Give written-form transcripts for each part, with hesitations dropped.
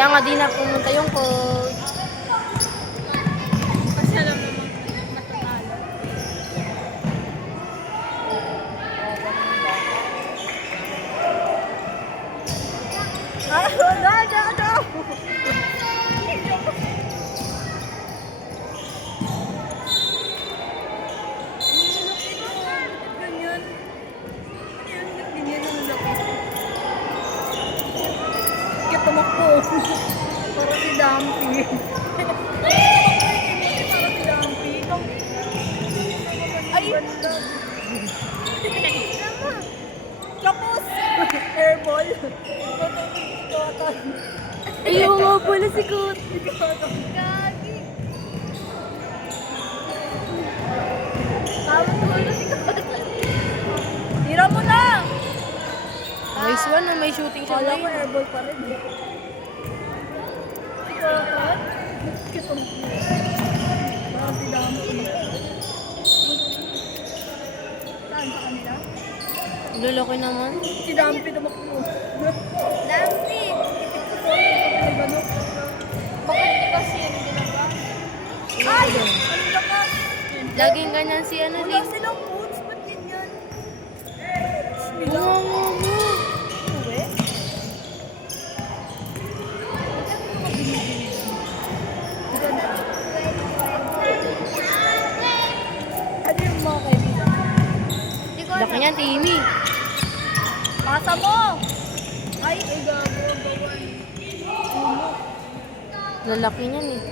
Kaya nga di na pumunta yung coach. Kasi alam naman natatalo. Wala. Ganyan. Ganyan ang laki. Kaya tumakbo. Para si Dumpy. Para si Dumpy. Ay! Tapos! Airball. Ayaw nga pala si coach. Gagi. Tawag ko na si Coach. Tira mo na! Nice one, no? May shooting siya Kala ko ngayon. airball pa rin. Si Coach. Kitong. Parang si Dumpy. Saan sa kanila? Luloko naman. Si Dumpy tumakbo. Dumpy! Bakit hindi kasi yun ginagawa? Ay! Ang lakas! Laging ganyan si ano Wala din. silang boots. Ba't ganyan? Bungo mo. Uwi? Ano yung mga kaibigan? Laki niyan, Timmy. Pasa mo! Ay, gago ang gawan. Lalaki niyan eh.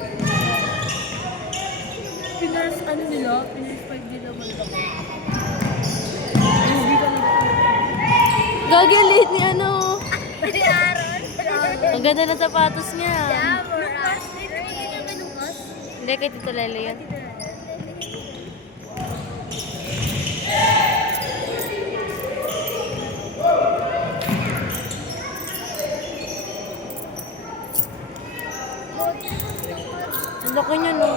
Piners, ano nila? Piners 5 din naman lang. Hindi ka nila. Gagalit ni ano. Si Aaron. Ang ganda ng sapatos niya. Lucas. Hindi ka Lucas. Hindi, kay Tito Lele yan. Ang laki niya, no?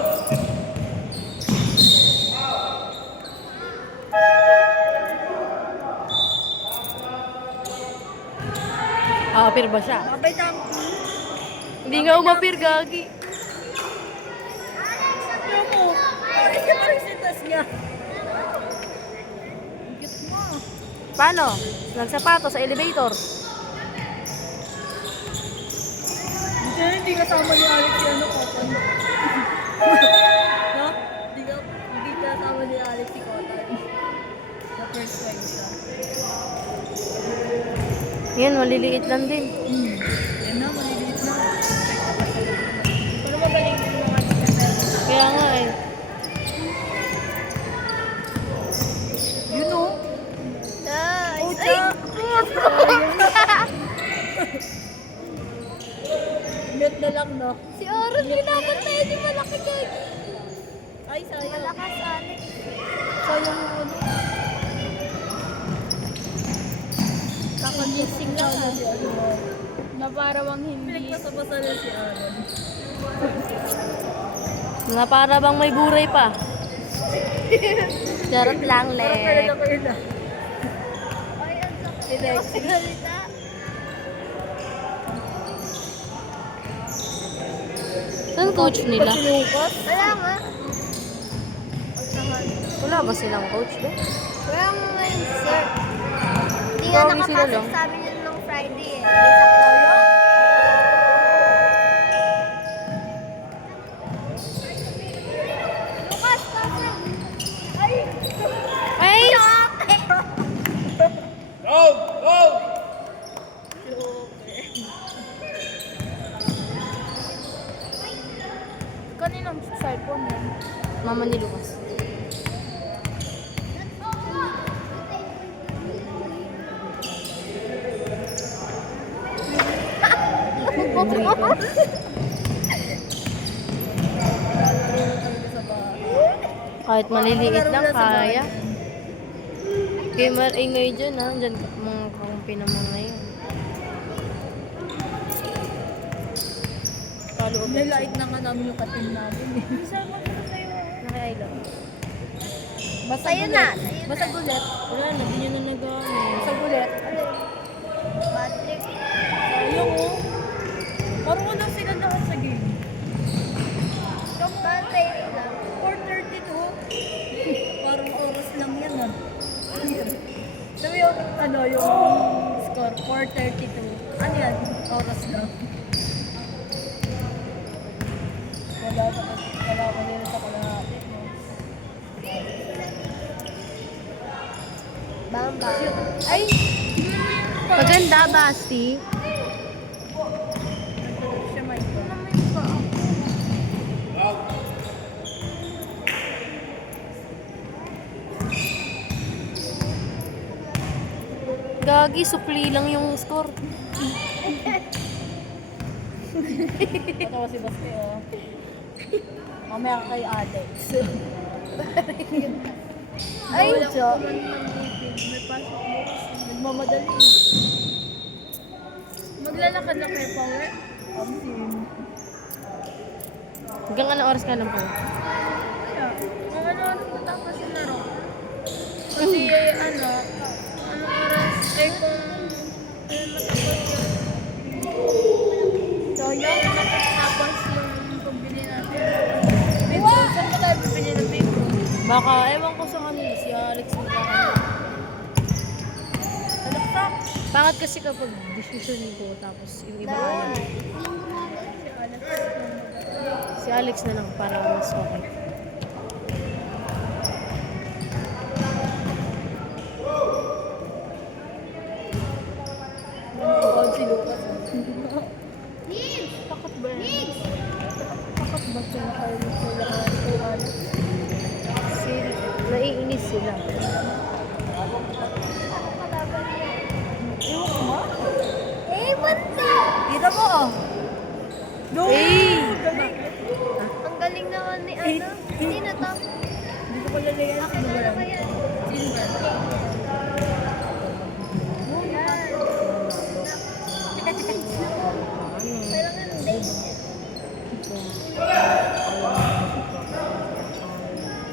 Apir ba siya? Babay tang. Hindi nga umapir, gagi. Ano mo? Ay, siya parang sitas niya. Ang cute mo. Paano? Nagsapato sa elevator. Hindi kasama ni Alex si ano, Kotan. No? Hindi kasama ni Alex si Kotan. Sa first time siya. Yan, maliliit lang din. Yan na, maliliit na. Pero magaling din mga dito. Kaya nga eh. You know? Nice. Ay! Net na lang, no? Si Aaron, pinapantay niyo malaki gagi. Ay, sayang. Malakas, Alex. Sayang yung ano. Kakagising lang ah. Si ano. Na parawang hindi. Pinagpasabasa na si Aaron. Na para bang may buray pa. Charot lang, Lek. Parang ko yun ah. Ay, ang Si Lexi. salita. Saan coach nila? Si Lucas? Wala nga. Wala ba silang coach ba? Wala mo ngayon, sir. Hindi nga Tawagin sila nakapasok lang. sa amin yun nung Friday eh. May sa Polo. Lucas, pasok. Ay! Ay! Kaninang cellphone yan? Mama ni Lucas. Kahit maliliit lang, kaya. Kaya maingay dyan ha. Dyan mga kakumpi naman ngayon. Nilait na nga namin yung katin namin eh. Naka-ilo. Basta Sa'yo na. Basta gulat. Wala na, di nyo na nag-ano. Basta gulat. Patrick. Sayang oh. Parang wala sila lahat sa game. Bantay lang. 4:32. Parang oras lang yan ah. Sabi yung, yung score, 4:32. Ano yan? Oras lang. Wala ko nila sa kalahati. Bamba. Ay! Maganda, Basti. Siya may ito. Gagi, supli lang yung score. Ito si Basti oh. Mamaya ka kay Alex. Ay, Jo. May pasok bukas. Nagmamadali. Maglalakad lang kayo pa uwi. Hanggang anong oras ka lang po? Kaya, kung ano matapos yung laro. Kasi anong oras, kung matapos yung sayang, matapos yung pagbili natin. Biko, saan ba tayo bibili ng biko? Baka, ewan ko sa kanila, si Alex mo baka. Talaksak! Bakit kasi kapag decision ko, tapos yung iba ano, si Alex na lang para mas okay. Oh, si Lucas. Takot ba yan? Bakit ba siya nakalimutan sa lahat? Kasi naiinis sila. Ewan ko ba? Eh, bantay! Tira mo ah! No! Eh! Galing! Ang galing naman ni ano. Sino to? Dito ko lalagyan Ako na lang kaya. Silver. Parang ano, date.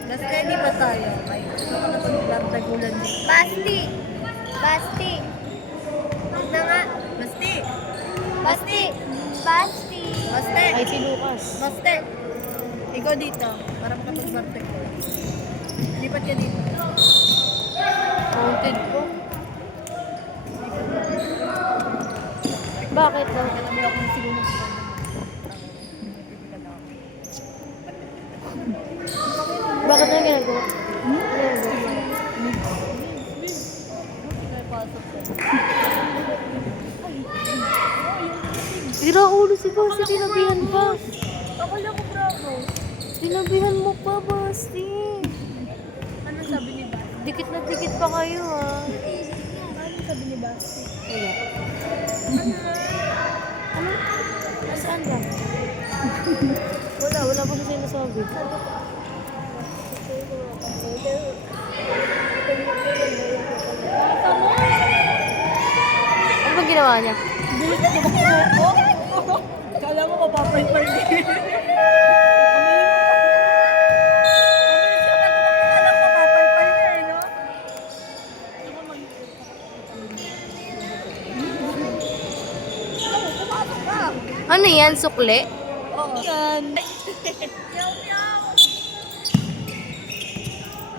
Mas ready ba tayo? Ay, gusto ko na pagtagulan dito. Basti! Basti! Huwag na nga. Basti! Basti! Basti! Basti! Ay, si Lucas. Basti! Ikaw dito. Para makapagbarte ko. Lipat ka dito. Counted po. Bakit daw? Alam mo kung sino na Bakit na ginagawa? Ginagawa? Sira ulo si Basti, tinabihan pa. Ako lang ko bravo. Tinabihan mo pa, Basti. Ano sabi ni Basti? Dikit na dikit pa kayo, ah. Ano sabi ni Basti? Wala. Ano? Nasaan ba? Wala pa siya sinasabi. Ano bang ginawa niya? Bulit na ko. Kala mo mapapalpal din. Ano yan? Sukle? Oo. Yan.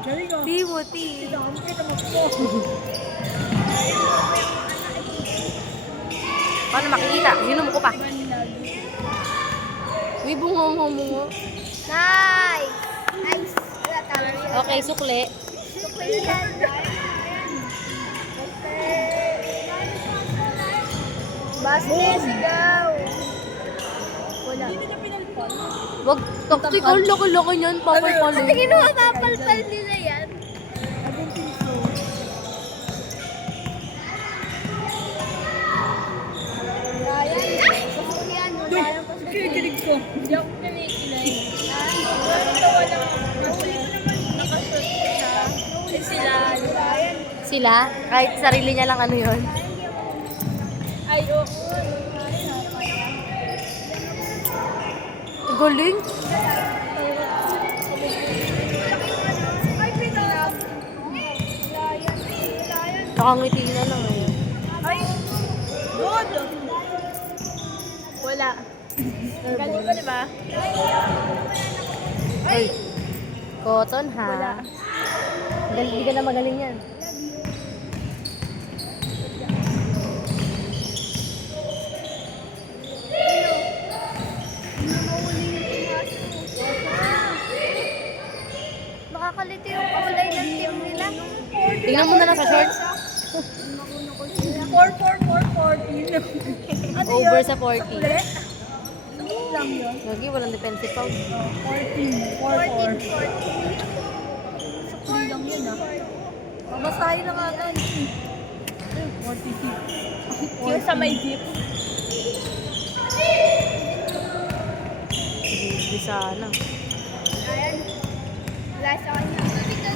Galing ah. Timothy. Kita mo po. Paano makikita? Sino mo ko pa? May bunga mo. Nice! Nice! Wala tama siya. Okay, sukle. Yan. Basti, sigaw! Wala. Hindi na pinalpal. Wag tactical, laki-laki niyan. Papalpalin. Kasi ginawa kapal-pal nila yan. Ryan, yan. Ryan, Kinikilig ko. Hindi ako kinikilig. Tawa lang. Nahuli ko naman. Nakashoot siya. Nahuli sila. Ryan. Sila? Kahit sarili niya lang ano yon. Ay, oo. Galing. Ay, pinag. Ryan. Nakangiti na lang eh. Ay, good. Wala. Galing ko, di ba? Ay! Cotton ha? Wala. Hindi ka na magaling yan. Nakakalito yung kulay ng team nila. Tingnan mo na lang sa shorts. 4-4-4-14. Ano Over yun? sa 40. Saklit? Lang yun. Lagi, walang defensive foul. 14. 4-4. Sakli lang yun ah. Mabasahin lang ata. 46. Yung sa may jeep. Hindi sana. Ayan. Wala sa kanya.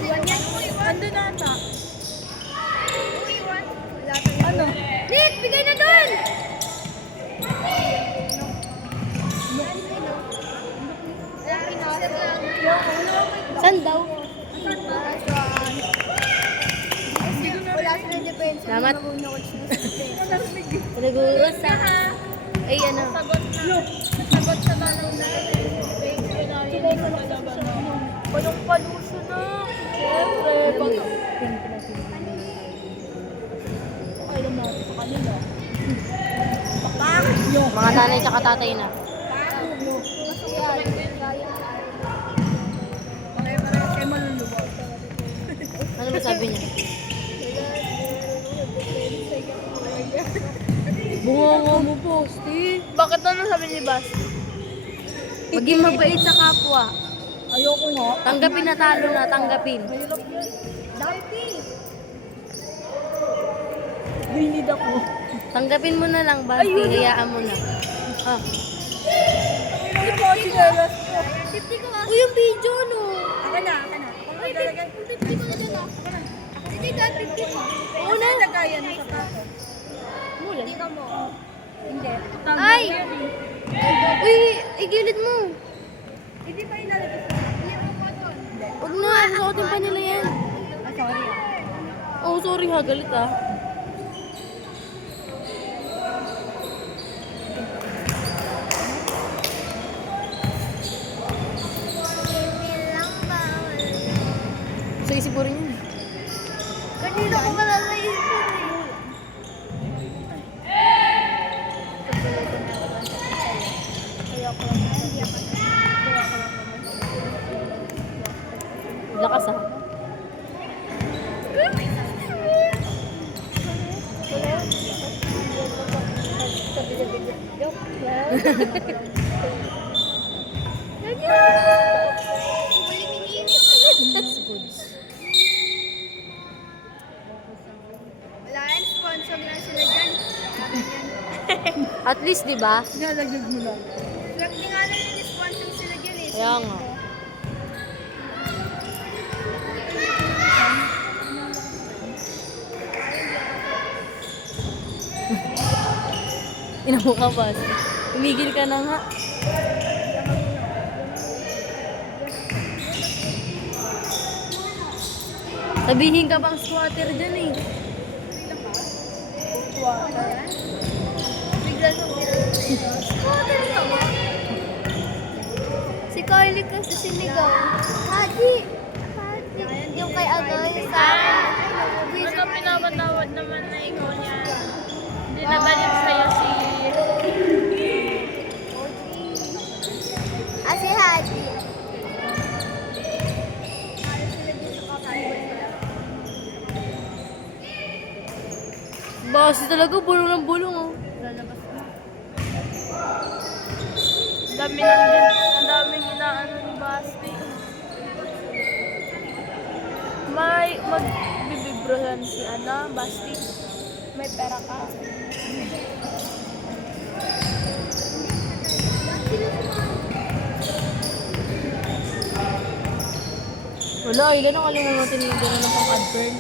Iwan yan. Ando na ata. Iwan. Wala sa kanya. Ano? Nick, bigay na doon! Saan daw? Wala sila depensa. Salamat. Nag-uus Sa ay ano? Sagot sa tanong na. Balong paluso na. Siyempre. Alam natin sa kanila. Mga nanay tsaka tatay na. Kaya maluluwag. Ano ba sabi niya? Bunga mo po, Steve. Bakit ano sabi ni Basti? Maging mabait sa kapwa. Ayoko nga. Tanggapin na talo na, tanggapin. Mahirap yan. Dati. Binid ako. Tanggapin mo na lang, Basti. Ayun. Hayaan mo na. Ah. Hindi po ako sinelas ko. Uy, yung video, no? Aka na. Ay, 50 ko na doon ah. Aka na. Hindi ka 50 mo. Oo na. Nagayan sa kaso. Hindi ka mo. Hindi. Ay! Uy, igilid mo. Hindi pa inalagay. Huwag na, susuotin pa nila yan. Sorry. Oh, sorry ha, galit ah. Bilang bawal. Sa isip ko rin yun. Kanina ko malalayin ko eh. Lakas ah. That's good. Wala yan, sponsor lang sila dyan. At least, di ba? Nalaglag mo lang. Swerte nga lang yung sponsor sila dyan eh. Kaya nga. Ina mo ka ba? Tumigil ka na nga. Sabihin ka bang squatter dyan eh. Bigla sa Scooter ka ba? Si Carly kasi sinigaw. Hadi! Yung kay ano, yung sa Ano pinapatawad naman na ikaw niya? Hindi na galit sa'yo si... si Hadi. Basi talaga, bulong ng bulong oh. Ang daming inaano ni Basti. May magbibibrohan si Basti. May pera ka. Wala, ilan ang alimunatin yung gano'n ng pang-adburn.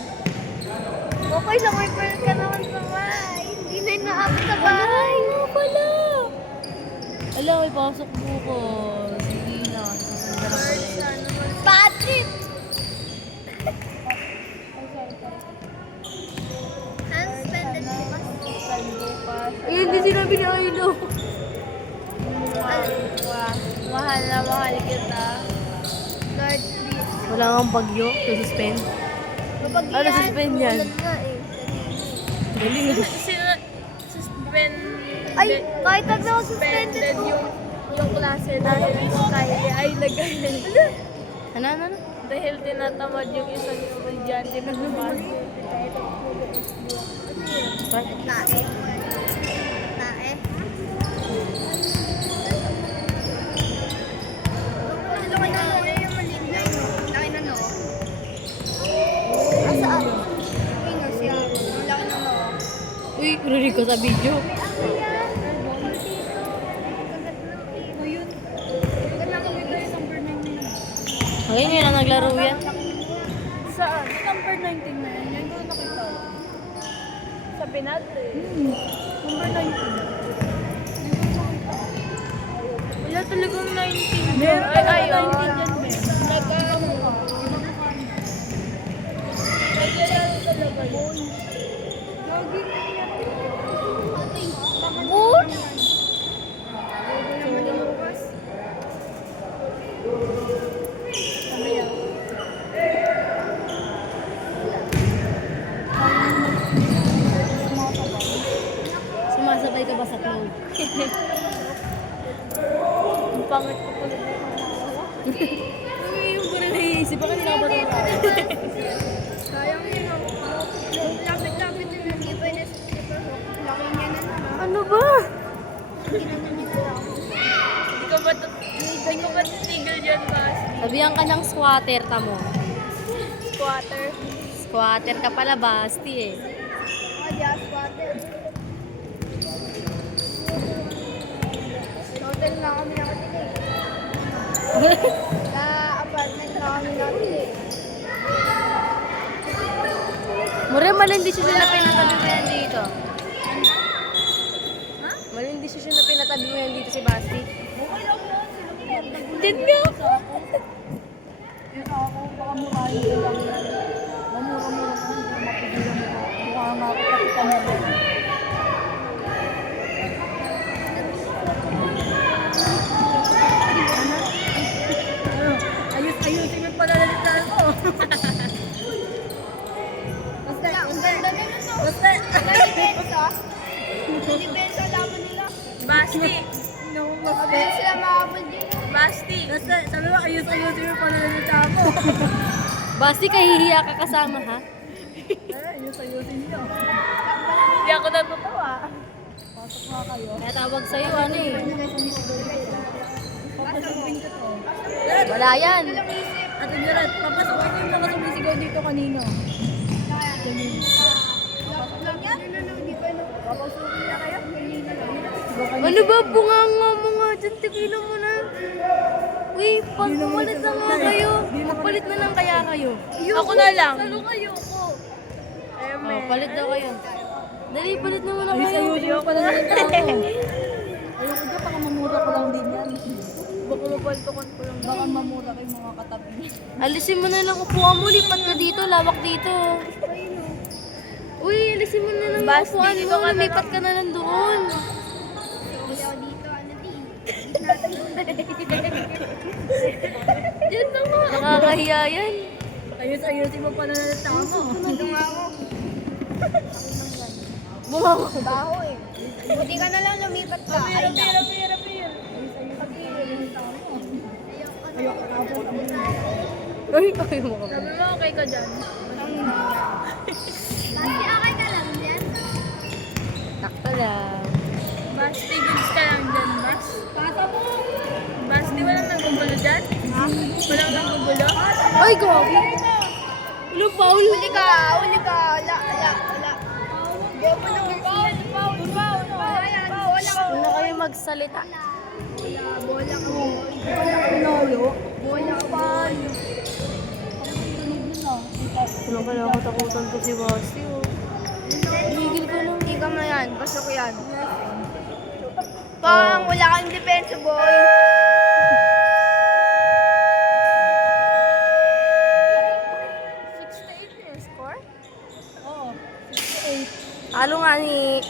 Okay lang, may pearl ka naman sa bahay. Hindi na inaabot sa bahay. Nga pala! Ala, may pasok bukas. Sige na. Sasanda na pala yun. Patrick! Unsuspended bukas. Eh, hindi sinabi ni Ailo. Ano? Mahal na mahal kita. Lord, please. Wala kang bagyo. Suspend. Kapag Ano, suspend yan? Ulan nga eh. Galing. Suspend. Ay, kahit na ako suspended Suspended ko. yung klase dahil si Kylie ay nagalit. Ano? Dahil tinatamad yung isang estudyante na lumaki. Tae. Tae. Laki na no. Yung maliit na yun. Laki na no. Asaan? Ingo siya. Ang laki na no. Uy, rinig ko sa video. Ano yan? Yun. Maganda kami kayo number 19. Ngayon yun ang naglaro yan. Saan? Number 19 na yan. Yan ko nakita. Sa Pinat eh. Number 19. Wala talagang 19. Meron Ay, talaga ayun. 19 yan, Naglalaro talaga yun. Boot? Sumasabay ka ba sa flow? Ang pangit ko pala. Uy, yung pala naiisip. Baka nilabatan ka. Sayang yun. Lapit-lapit din ang iba na sa slipper hook. Laki niya na naman. Ano ba? Hindi ko ba titigil dyan, Basti? Sabihan ka ng squatter, tamo. Squatter. Squatter ka pala, Basti eh. Oh, di squatter. Hotel lang kami nakatili. Sa apartment lang kami nakatili. Mure, malindi siya na pinatabi mo yan dito. Malindi siya na pinatabi mo yan dito si Basti. Okay lang yun. Din nga. Yun ako, baka murahin ko lang. Mamura-mura ko, hindi mapigilan mo. Mukha nga ako kapitan mo. Ayos-ayusin mo pala nalitaan ko. Basta, ang ganda na nun to. Basta, nalipensa. Nalipensa laban nila. Basti. Mabilis sila makapal din. Basti. Basta, sabi mo, ayos-ayusin mo pala nalitaan ko. Basti, kahihiya ka kasama, ha? Ayos-ayusin nyo. Hindi ako natutuwa. Pasok nga kayo. Kaya tawag sa'yo, ano eh. Papasabing ko to. Wala yan. Ate Jared, papasok ko yung mga sumisigaw dito kanino. Papasukin na kayo. Ano ba? Bunganga mo nga dyan. Tigilo mo na. Uy, pagpalit na nga kayo. Palit na lang kaya kayo. Ako na lang. Lalo kayo ko. Oh, palit na kayo. Dali, palit na muna kayo. Ayos-ayusin mo pala ng tao. Ayoko dyan, baka mamura ko lang din yan. Baka mapantukan ko lang. Baka mamura kayo mga katabi. Alisin mo na lang upuan mo. Lipat ka dito. Lawak dito. Uy, alisin mo na lang Basti, upuan dito mo. ka na Lumipat ka na lang doon. Dito, ano di? Yan na nga. Nakakahiya yan. Ayos-ayusin mo pala ng tao mo. Dito nga ako. Bumama. Baho eh. Buti ka na lang lumipat ka. Ay, lang. Ay, ay mo ka ba? Sabi mo, okay ka dyan. Kasi okay ka lang dyan. Takto lang. Basti, goods ka lang dyan, Bas. Pata mo. Basti, walang nanggugulo dyan? Walang nanggugulo? Ay, gobi. Ano, Paul? Uli ka. Wala. Go mo na Paul. Huwag na kayo magsalita. Bola ka. Pinolo. Bola ka pa. Ano ka lang katakutan ko si Basti, oh. Higil ko lang. Hindi ka na yan. Pasok yan. Pang, wala kang depensa, boy. Talo nga ni...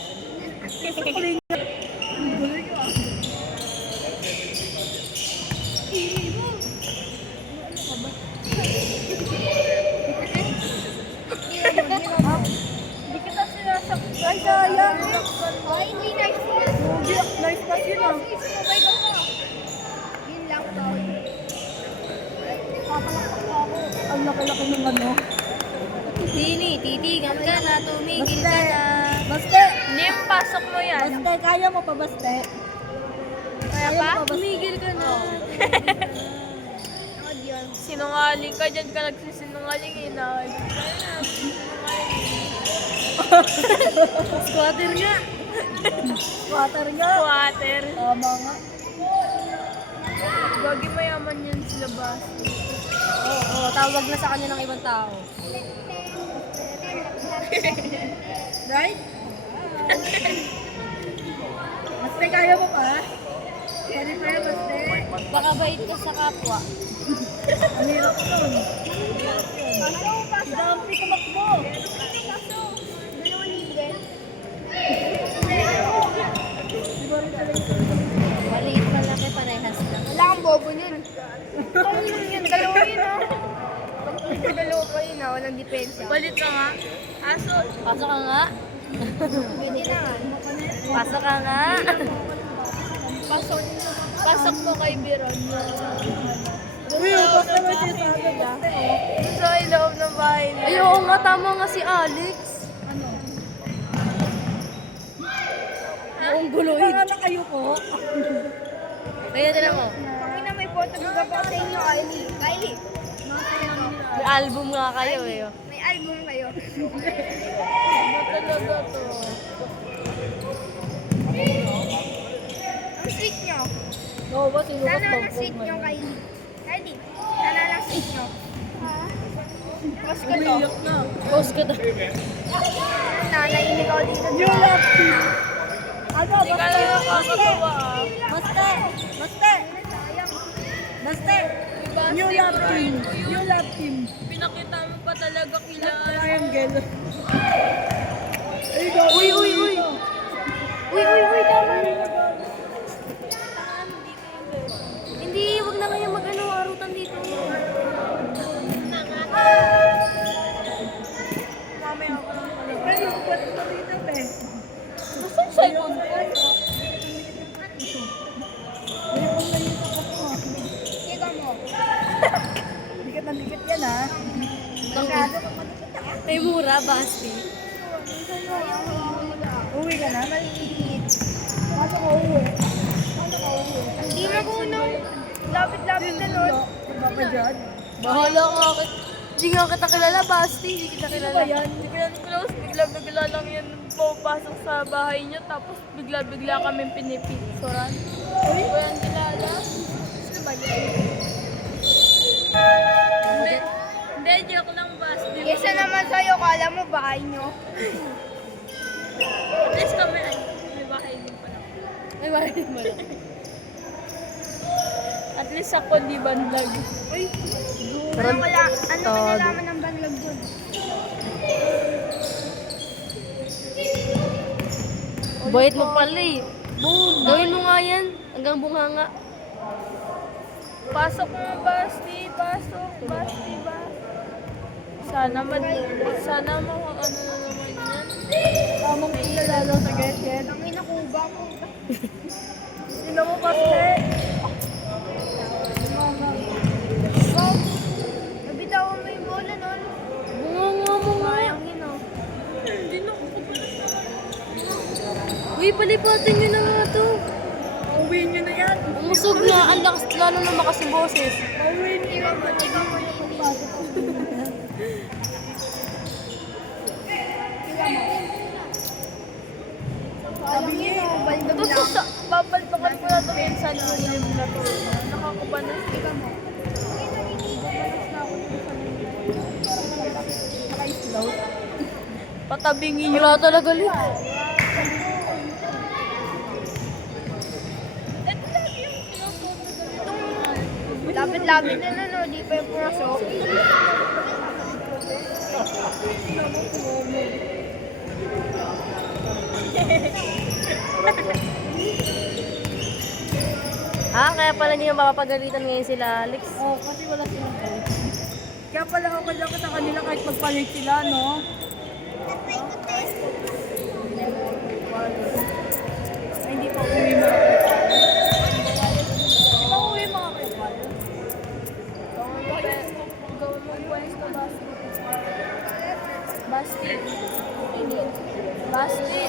laki ng ano. Tini, titigan ka na, tumigil ka na. Baste! Hindi yung pasok mo yan. Baste, kaya mo pa baste? Kaya pa? Tumigil ka na. Sinungaling ka dyan ka nagsisinungaling eh. Squatter nga. Water nga. Water. Tama nga. Gagi mayaman yan sila ba? Oo, tawag na sa kanya ng ibang tao. Right? Baste, kaya mo pa? Pwede pa yan, baste. Baka bait ka sa kapwa. Ang hirap nun. Dampi tumakbo. Maliit malaki parehas lang. Wala kang bobo niyan. Ano lang yun? Dalawa yun ah. Dalawa pa yun ah. Walang depensa. Balit ka nga. Aso. Pasok ka nga. Pwede na nga. Pasok ka nga. Pasok mo kay Biron. Uy, baste mo sinasabi, baste. Sa iloob ng bahay niya. Ay, oo nga, tama nga si Alex. Ano? Ang guloy. Ano kayo po? Kaya tinan mo. Pangina may photo mo ba sa inyo, Kylie? Kylie. May album nga kayo eh. May album kayo. Talaga to. Ang sweet nyo. Oo, ba si Lucas Sana ang Bangkok sweet nyo, Kylie. Kylie. Sana ang sweet nyo. Tapos ko to. Umiyak na. Post ka daw. Nanainig ako dito. You love me. Ano, Hindi ka baste? lang nakakatawa ah. Baste! Baste! Baste! You love him. You love him. Pinakita mo pa talaga kailangan. Triangle. Uy, uy, uy. Uy, tama. Hindi, wag na kayo mag-ano, arutan dito. Mamaya ako lang pala. Pero, ba't ito dito, te? Saan cellphone ko? Kika mo. Dikit na dikit yan, ha? Masyado kang madikit, ha? May mura, Basti. Uwi ka na? Maliit. Pasok ko uwi. Hindi na ko nang lapit-lapit na nun. Magpapadyan. Bahala nga ako. Hindi nga kita kilala, Basti. Hindi kita Ano kilala. ba yan? Hindi ko yan close. Bigla-bigla lang yan pupasok sa bahay niyo. Tapos bigla-bigla kami pinipicturan. Hindi ko yan kilala. Sino ba yan? Hindi, joke lang Basti. Kesa naman sa'yo, kala mo bahay nyo. At least kami ay may bahay din pala. Ay, maraming mo lang. At least ako di banlag. Uy, Parang ano ka nalaman ng banlag dun? Bait mo pala eh. Gawin mo nga yan. Hanggang bunganga. Pasok mo Basti, pasok. Basti ba? Sana mo ano na naman yan. Tamang ilalala sa Gretchen. Ang inakuba ko. Sino mo, baste? Wow! Nabitawan mo yung bola nun. Bunganga mo nga. Sayang yun oh. Hindi na ako Uy, palipatin nyo na nga to. Uwi nyo na yan. Umusog na. Ang lakas lalo na makasing boses. Uwi nyo Iwan mo na yung Sabi niya, baldag Ito na. sa babalikan ko na ito minsan yung lim na to. Nakakabanas. Ikaw mo. Patabingi yun. Wala talaga lit. Lapit-lapit na nun, oh. Di pa yung pumasok. Kaya pala hindi yung makapagalitan ngayon sila, Alex. oh, kasi wala silang coach. Kaya pala ako lang sa kanila kahit magpalit sila, no? Ay, hindi pa uwi mga kupal. Hindi pa uwi mga kupal. Gawin mo pwesto ba? Basti. Basti.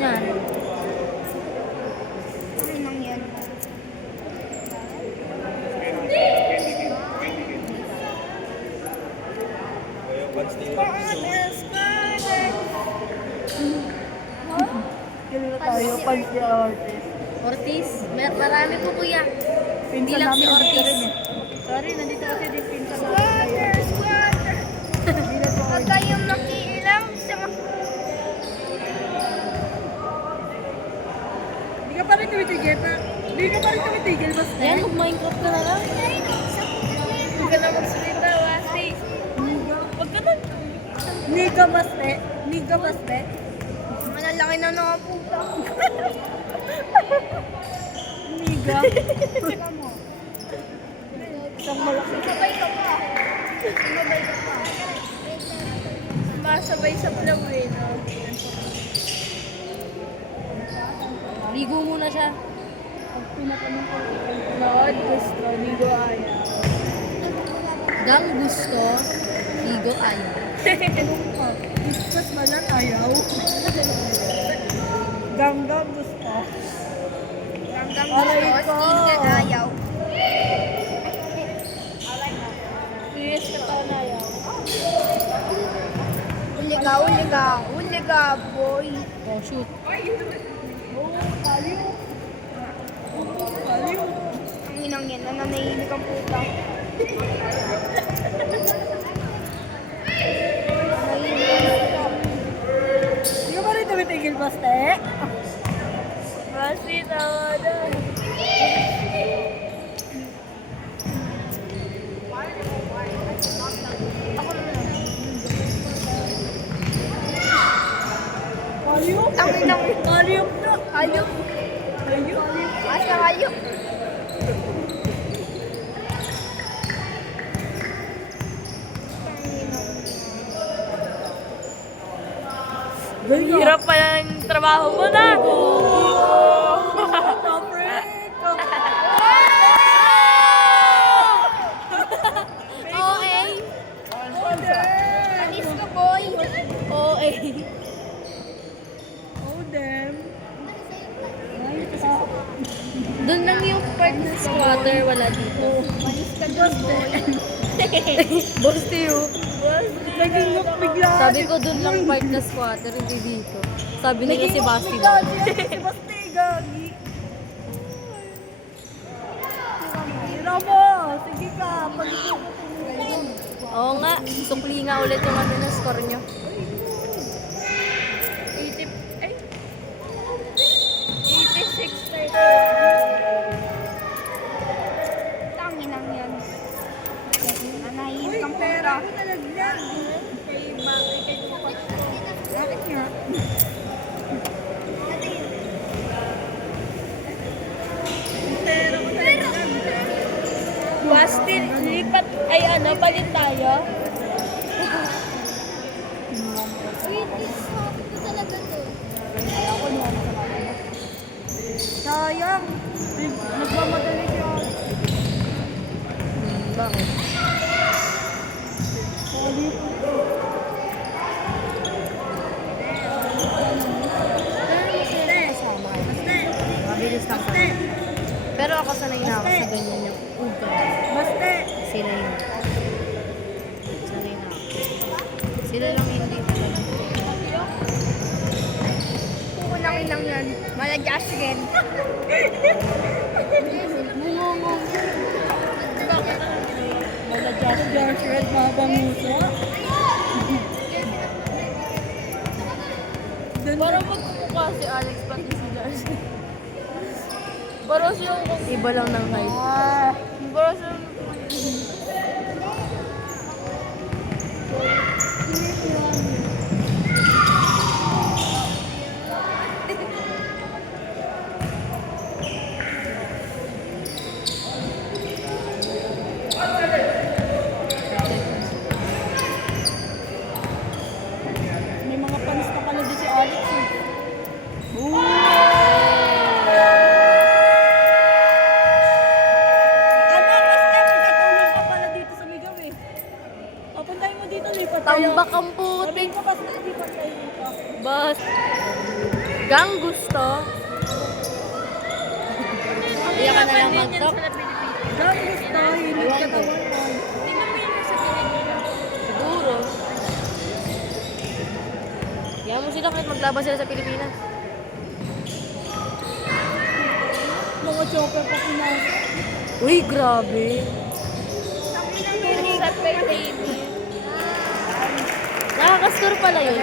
Yan. Ay, nang yan. Kilala tayo, pansi artist. Ortiz. Marami po kuya. Hindi Pinsan lang si namin nandito Ortiz. rin eh. Sorry, nandito kasi din pinsan namin. Squatter, squatter. Hindi na po Huwag kayong makiilang sa mga... Hindi ka pa rin tumitigil pa. Hindi ka pa rin tumitigil, basta. Yan, mag-Minecraft ka na lang. Huwag ka na magsalita, Basti. Huwag ka na. Niga baste. Niga baste. Ang laki na nakaputa. Niga. Isang malaki. Sabay ka pa. Sabay ka pa. Masabay sa vlog eh. No? Ligo muna siya. Lord, gusto. Ligo ayaw. Gang gusto. Ligo ayaw. Discuss malan ayaw. Ganggang gusto. Hanggang Aray gusto, ko. skin ka ayaw. Yes, katawan ayaw. Uli ka, uli ka. Uli ka, boy. Oh, shoot. Aliw. Aliw. Ang inang yan, nananahimik ang puta. Hindi ka pa rin tumitigil, baste. Basti, tawa na. Aliw. Ang inang... Aliw na. Ayok. Aliw. Asa ayok? Ganyan. Hirap pala ng trabaho mo na. OA. Alis ka, boy. OA. Oh, damn. Doon lang yung part ng squatter, wala dito. Alis ka doon, boy. Bosti yun. Naging look bigla. Sabi ko doon lang part na squatter, hindi dito. Sabi nila si Basti daw. daw. Si Basti, gagi. Tira mo. Sige ka. Palikot. Oo nga, sukli nga ulit yung ano na score nyo. 80, ay. 86, 30. Tangin ang yan. Uy, Nanahimik ang pera puta. ko nalaglag. Bakit nga? Pera ko nalaglag. Basti, lipat, ay ano, palit tayo. Wait, it's happy ko talaga to. Ayoko naman sa mga. Sayang. Nagmamadali siya. Bakit? Sorry. Mabilis lang kami. Pero ako sanay na ako sa ganyan yung ugat. Baste. Sila yun. Sanay na ako. Sila lang hindi talaga. Kukulangin lang yan. Malagas again. Wala Josh Red, mga banguso. Parang magkukukha si Alex pati si Darcy. Parang siyang Iba lang ng height. Parang siyang Papuntahin mo dito, lipat tayo. Tambak ang putik. Sabihin ko kasi lipat tayo dito. Bas. Gang gusto. Hindi ka na lang mag-talk. Gang gusto, hilig katawan mo. Tingnan mo yun sa Pilipinas. Siguro. Yan mo sila kahit maglaban sila sa Pilipinas. Mga chopper pa pinasa. Uy, grabe. Sa TV. Nakaka-score pala yun.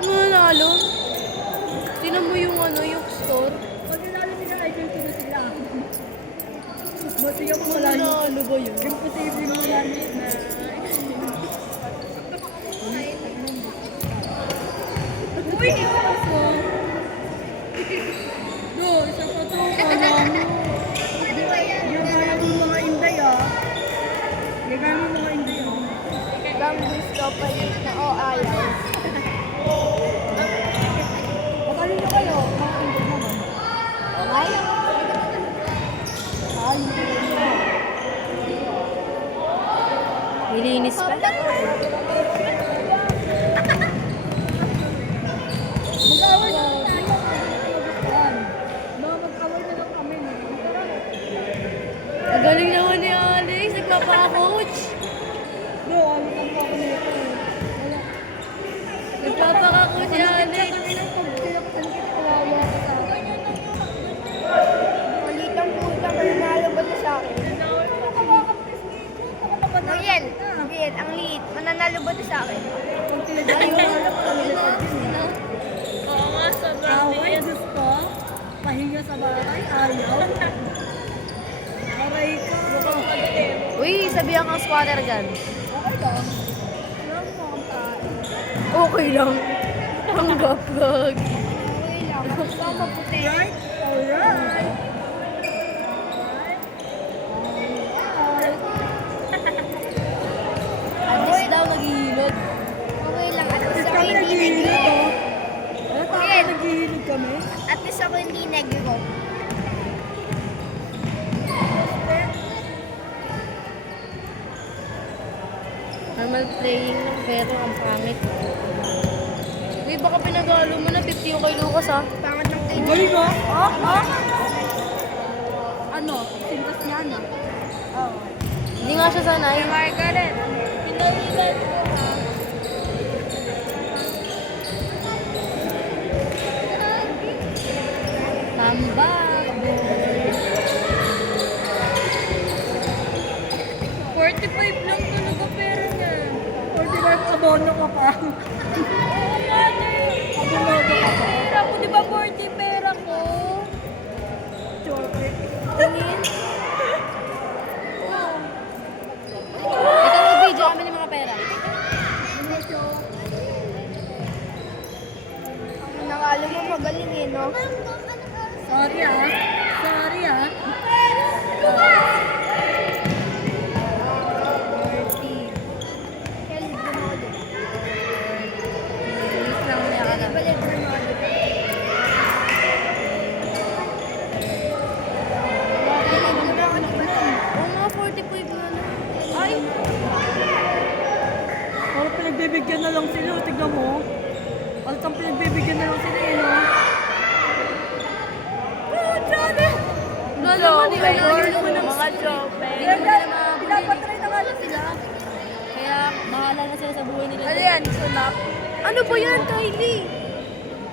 Nanalo. Tinan mo yung ano, yung score. Pag nilalo sila, I think na sila. Buti yung wala yun. Nanalo ba yun? Yung posible mo wala yun na. Uy, kaso. Do, isa pa to. Kala mo. Yung kaya mo mga inday ah. Yung kaya mo mga inday ah. Gang gusto pa rin na ayaw. Matalino kayo, mga inday naman. Ay? Ay, Nilinis pa. mag-away na lang tayo. Mag-away na lang kami. Ang galing naman ni Alex. Nagpapaka-coach. Do, ano lang po ako nito. Wala. Nagpapaka-coach si Alex. Malitang putang mananalo ba ito sa akin? Mariel, Mariel, ang liit. Mananalo ba ito sa akin? Oo nga, sobrang Away, liit. gusto. Pahinga sa bahay, ayaw. Aray ka. Uy, sabihan kang squatter dyan. Okay lang. Alam mo ang tayo. Okay lang. Tanggap, gag. Okay lang. Basta maputi. Alright? Alright. Alis daw naghihilod. Okay lang. At least ako Kami hindi naghihilid negro. oh. Ano tayo naghihilid kami? At least ako hindi negro. Normal playing lang, pero ang pangit. Uy, baka pinagalo mo na 50 yung kay Lucas, ha? Pangat ng kayo. Galing oh. Ano? Sintas niya na. Oh. Hindi nga siya sanay. Margaret, pinalilan ko ha. Tamba. 45 lang talaga pera niya. 45 abono ka pa. Oo nga, Abono ka pa. pera ko, di ba 40 pera ko? Chocolate. Tingin. Ikaw mag-video kami ng mga pera. Ang nakalo mo magaling eh, no? Sorry ah. Sorry ah. Kaya libre mo ulit. Release lang niya ka Kaya na. ba libre mo ulit? Kaya libre mo ulit ba ito? Oo nga, 45 na lang. Ay! Parang pinagbibigyan na lang sila. Tignan mo. Parang pinagbibigyan na lang sila eh. No? Wala naman, eh. Wala naman ang Mga chope. Pinapatry na nga lang sila. Kaya bahala na sila sa buhay nila. Ano yan, sunap? Ano ba yan, Kylie?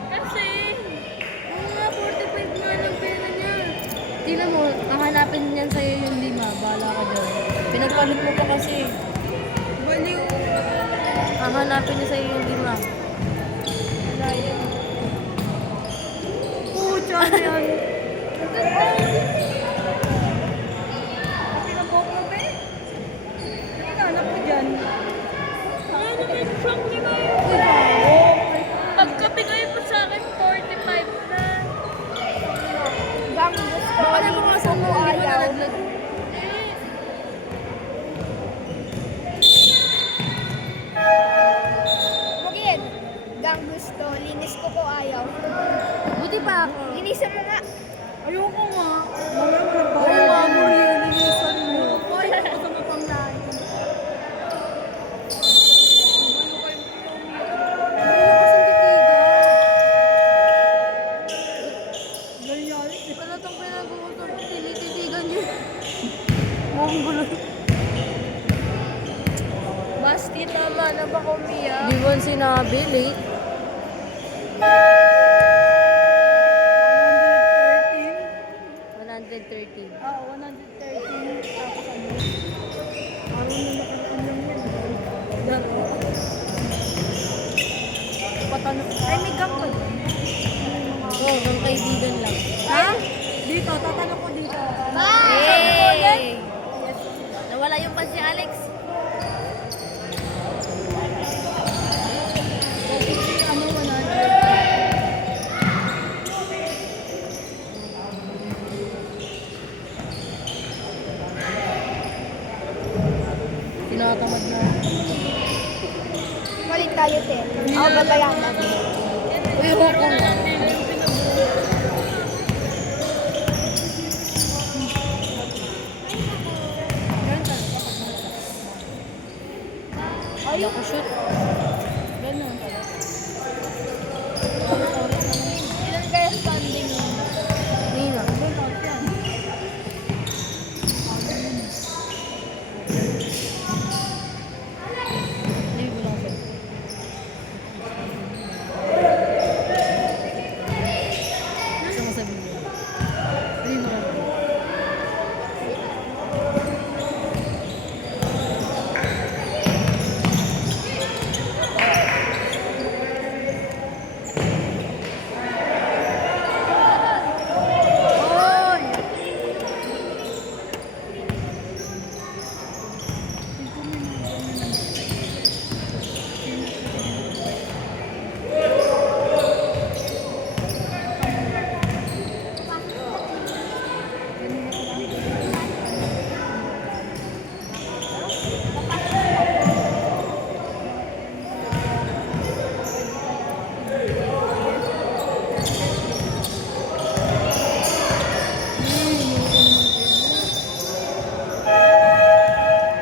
Kasi, Oo nga, 45 nga lang pera niya. Tingnan mo, ang hanapin niyan sa'yo yung 5. Bahala ka dyan. Pinagpalit mo pa kasi. baliw. Ang hanapin niya sa'yo yung 5. Oo, tiyan yan. Pinabok mo, be? Hinahanap ko dyan. Ano ba yung shock ni kayo? Pagkabigay mo sa akin, 45 na. Gang gusto, Baka na mga linis ako ayaw. Mariel, gang gusto, linis ko ayaw. Buti pa ako. Linisan mo nga. Ayoko nga. Mukhang gulo. Basti tama na ba kumiya? Di mo sinabi, late. 113. 113. Ah, 113. Tapos ano? Araw na nakaraan lang yan. Patanong. Ay, may gang pa doon. Oo, ng kaibigan lang. Ha? Dito, tatanong ko dito. Hey! Nawala yung pan si Alex. Ano, 100. Tinatamad na. Malit tayo, te. Ako ba tayan natin? Uy, huko nga. Ay, ako shoot. Ganun. Ilan kaya standing mo? Nina. Hindi mo lang sa'yo. Gusto mo sabihin mo? Hindi mo lang.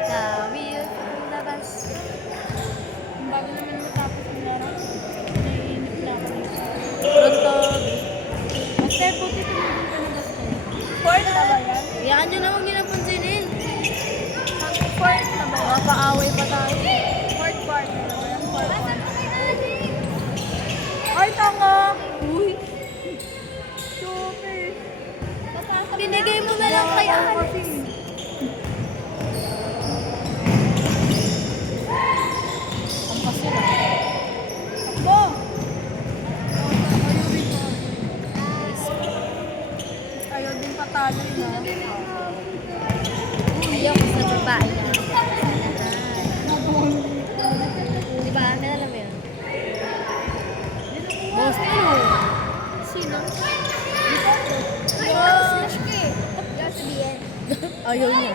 Sabi yun ang labas. Bago naman matapos ang laro, naiinip na ako. Pronto. Basta, buti tumigil ka na basta. Fourth na ba yan? Iyakan nyo na, huwag nyo na pansinin. Fourth na ba yan? Mapaaway pa tayo. Fourth part na ba yan? Fourth part. Ay, tanga! Uy, Super! binigay mo na lang kay Alex. Ang kasi na. Bo! Ayaw din patalo na. Ayaw ko sa babae na. Diba? Nalala mo yun? Boss, ano? Sino? Slash ka eh. Kaya sabihin. Ayaw niya.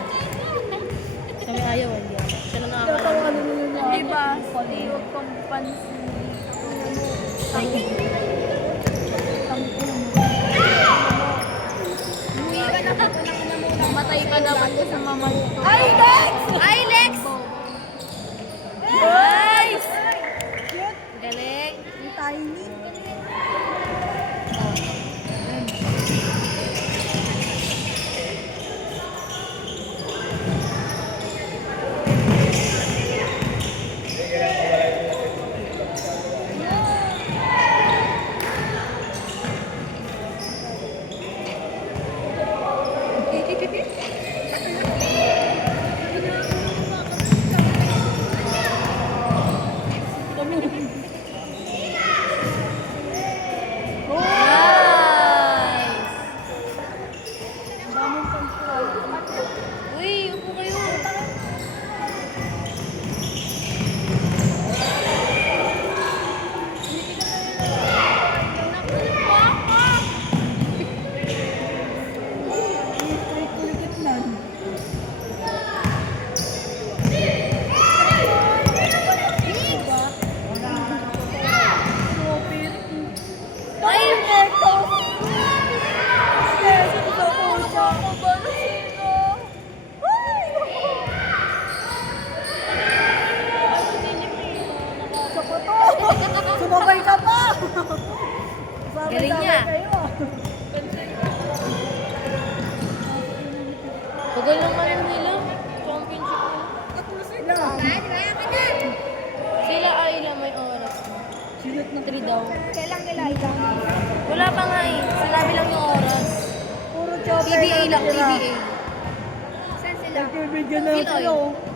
Kami ayaw, hindi ako. Siya lang nakakalaman. Ano na yun? Di ba? Hindi, huwag kang pansin. Matay ka naman sa mama mo. Ay, Dex! Ay, Lex! Nice! Galing. Ang tiny. Uy, upo kayo. Kulit lang. Ay, Ako ba na sino? Tagal lang ano nila. Championship nila. Sila. Sila Ayla may oras. Silot na. 3 daw. Kailang nila ilang. Wala pa nga eh. Sinabi lang yung oras. Puro chopper. PBA lang, PBA. Saan sila? Nagbibigyan na Pinoy. sila.